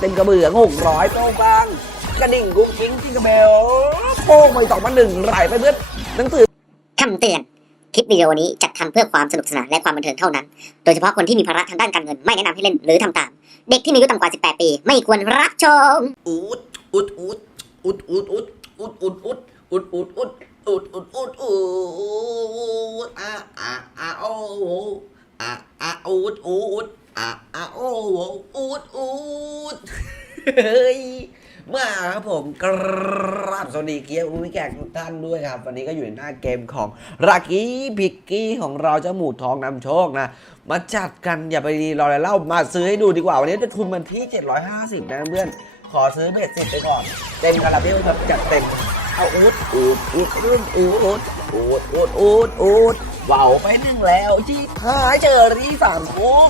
เต็มกระเบื้องหกร้อยโป้งบ้างกระดิ่งกุ้งกิ้งจิงกระเบลโป้งไปสองพันหนึ่งไหลไปเพื่อนหนังสือคำเตือน คลิปวิดีโอนี้จัดทำเพื่อความสนุกสนานและความบันเทิงเท่านั้น โดยเฉพาะคนที่มีภาระทางด้านการเงินไม่แนะนำให้เล่นหรือทำตาม เด็กที่มีอายุต่ำกว่า 18 ปี ไม่ควรรับชมอุดอุดอุดอุดอุดอุดอุดอุดอุดอุดอุดอุดอุดอุดอุดอุดอะอะอะโอ้อะอะอุดอุด อะอะโอ้อุดอุดเฮ้ยมาครับผมกราบสวัสดีเกียร์อุ้ยแขกทุกท่านด้วยครับ วันนี้ก็อยู่ในหน้าเกมของรากี้พิกกี้ของเราเจ้าหมูทองนำโชคนะ มาจัดกันอย่าไปรออะไรเล่ามาซื้อให้ดูดีกว่า วันนี้จะทุนมันที่ 750 นะเพื่อน ขอซื้อเบ็ดสิบไปก่อน เต็มคาราเบลครับจัดเต็มเอาอูดอูดอูดอูดอูดอูดอูดอูดอูดเบาไปหนึ่งแล้วที่หายเจอรี่สามทุก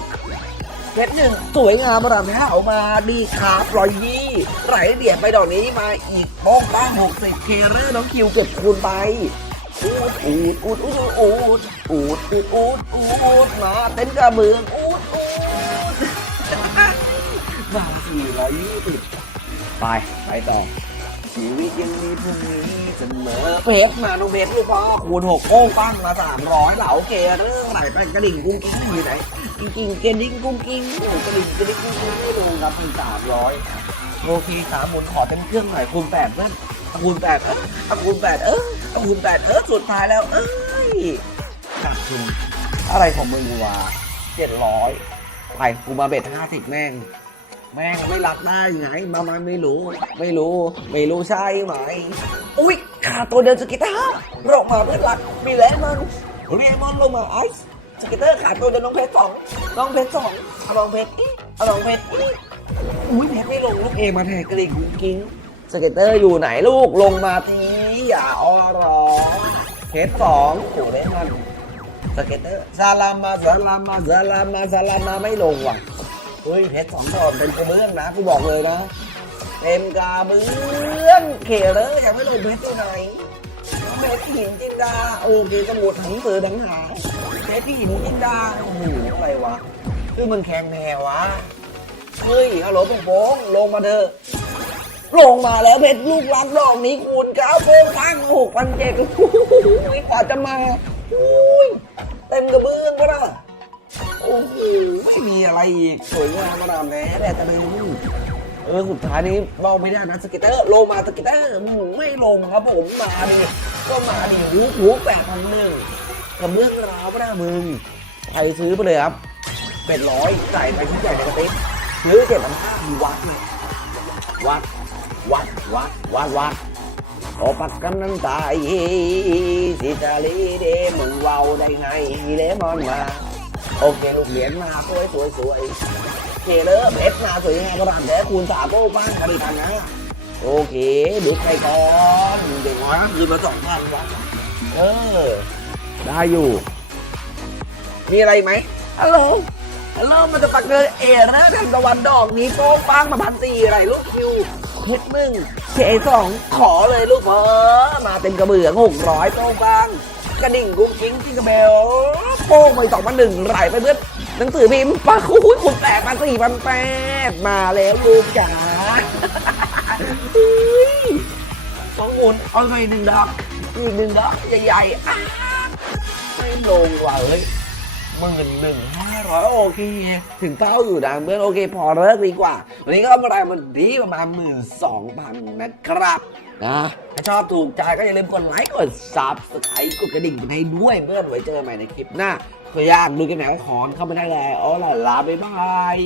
เพชรหนึ่งสวยงามระดับแถวมาดีครับรอยยี่ไหลเดียดไปดอกนี้มาอีกโป้งบ้างหกสิบเคเรอร์น้องคิวเก็บคูณไปอูดอูดอูดอูดอูดอูดอูดอูดอูดมาเต็นกระเบืองอูดอูดมาสี่ร้อยยี่สิบไปไปต่อ ชีวิตยังมีพรุ่งนี้เสมอเพชรมาน้องเพชรลูกพ่อคูณหกโอ้งปั้งมาสามร้อยเหลาเกเรื่องไหลไปกระดิ่งกุ้งกิ้งอยู่ไหนกิ้งกิ้งเกดิ่งกุ้งกิ้งโอ้กระดิ่งกระดิ่งกุ้งกิ้งไม่ลงครับเป็นสามร้อยโอเคสามหมุนขอเต็มเครื่องหน่อยคูณแปดเพื่อนคูณแปดเออคูณแปดเออคูณแปดเออสุดท้ายแล้ว เอ้ยขาดทุนอะไรของมึงวะเจ็ดร้อยไปกูมาเบ็ดห้าสิบแม่ง แม่งไม่รักได้ไงมามาไม่รู้ ไม่รู้ ไม่รู้ใช่ไหม อุ้ยขาดตัวเดียวสกิตเตอร์ลงมาเพื่อนรักมีเลมอนเรียมอนลงมาไอซ์สกิตเตอร์ขาดตัวเดียวน้องเพชรสองน้องเพชรสองเอาน้องเพชรอีเอาน้องเพชรอีอุ้ยเพชรไม่ลงลูกเอมาแทนกระดิ่งกุ้งกิ้งสเก็ตเตอร์อยู่ไหนลูกลงมาทีอย่าอ้อร้องเพชรสองโอ้เลมอนสเก็ตเตอร์ซาลามาซาลามาซาลามาซาลามาไม่ลงว่ะ เฮ้ยเพชรสองดอกเป็นกระเบื้องนะกูบอกเลยนะ เต็มกระเบื้องเขเลอร์ยังไม่ลงเพชรตัวไหนเพชรหินจินดาโอเคสมุดถังเสือถังหาเพชรหินจินดาโอ้โหอะไรวะคือมันแข็งแน่วะเฮ้ยฮัลโหลโป้งๆลงมาเถอะลงมาแล้วเพชรลูกรักดอกนี้คูณเก้าโป้งตั้งหกพันเจ็ดโอ้โหกว่าจะมาอุ้ยเต็มกระเบื้อง อะไรอีกสวยงามมาดามแน่แต่ทำไมมึงเออสุดท้ายนี้เบาไม่ได้นะสเกิตเตอร์ลงมาสเกิตเตอร์ไม่ลงครับผมมาดิก็มาดิหูหูแปดพันหนึ่งกับเรื่องราวไม่ได้มึงใครซื้อไปเลยครับเป็นร้อยจ่ายไปชิ้นใหญ่ในกระติกซื้อเจ็ดพันห้าวัดเลยวัดวัดวัดวัดวัดขอปักกันน้ำตายสิจาลีเดมึงเว้าได้ไงเลมอนมา โอเคลูกเหรียญมาสวยสวยสวยเคเลอร์เพชรมาสวยงามกระดานแท้คูณสามโป้บ้างผลิตภัณฑ์นะ โอเคดูไปก่อนเด็กน้อยคืนมาสองพันวะเออ ได้อยู่ มีอะไรไหมฮัลโหลฮัลโหลมันจะปักเงินเอนะทางตะวันดอกนี้โป้งปังมาพันสี่อะไรลูกคิวเพชรมึงเคสองขอเลยลูกเออมาเต็มกระเบื้องหกร้อยโป้งปัง กระดิ่งกุ้งกิ้งจิงกระเบลโป้งไปสองพันหนึ่งไหลไปเพื่อนหนังสือพิมพ์ปาคุยคุณแปดพันสี่พันแปดมาแล้วลูกจ๋าสองหมุนเอาไปหนึ่งดอกอีกหนึ่งดอกใหญ่ๆไม่ลงว่ะเฮ้ยหมื่นหนึ่งห้าร้อยโอเค ถึงเก้าอยู่ดังเพื่อนโอเค พอเลิกดีกว่า วันนี้ก็มาได้มันดีประมาณหมื่นสองพันนะครับ นะถ้าชอบถูกใจก็อย่าลืมกดไลค์กดซับสไครต์กดกระดิ่งให้ด้วยเพื่อนไว้เจอใหม่ในคลิปหน้าขออยากดูเกมไหนก็ขอนเข้ามาได้เลยโอ้ลาลาบ๊ายบาย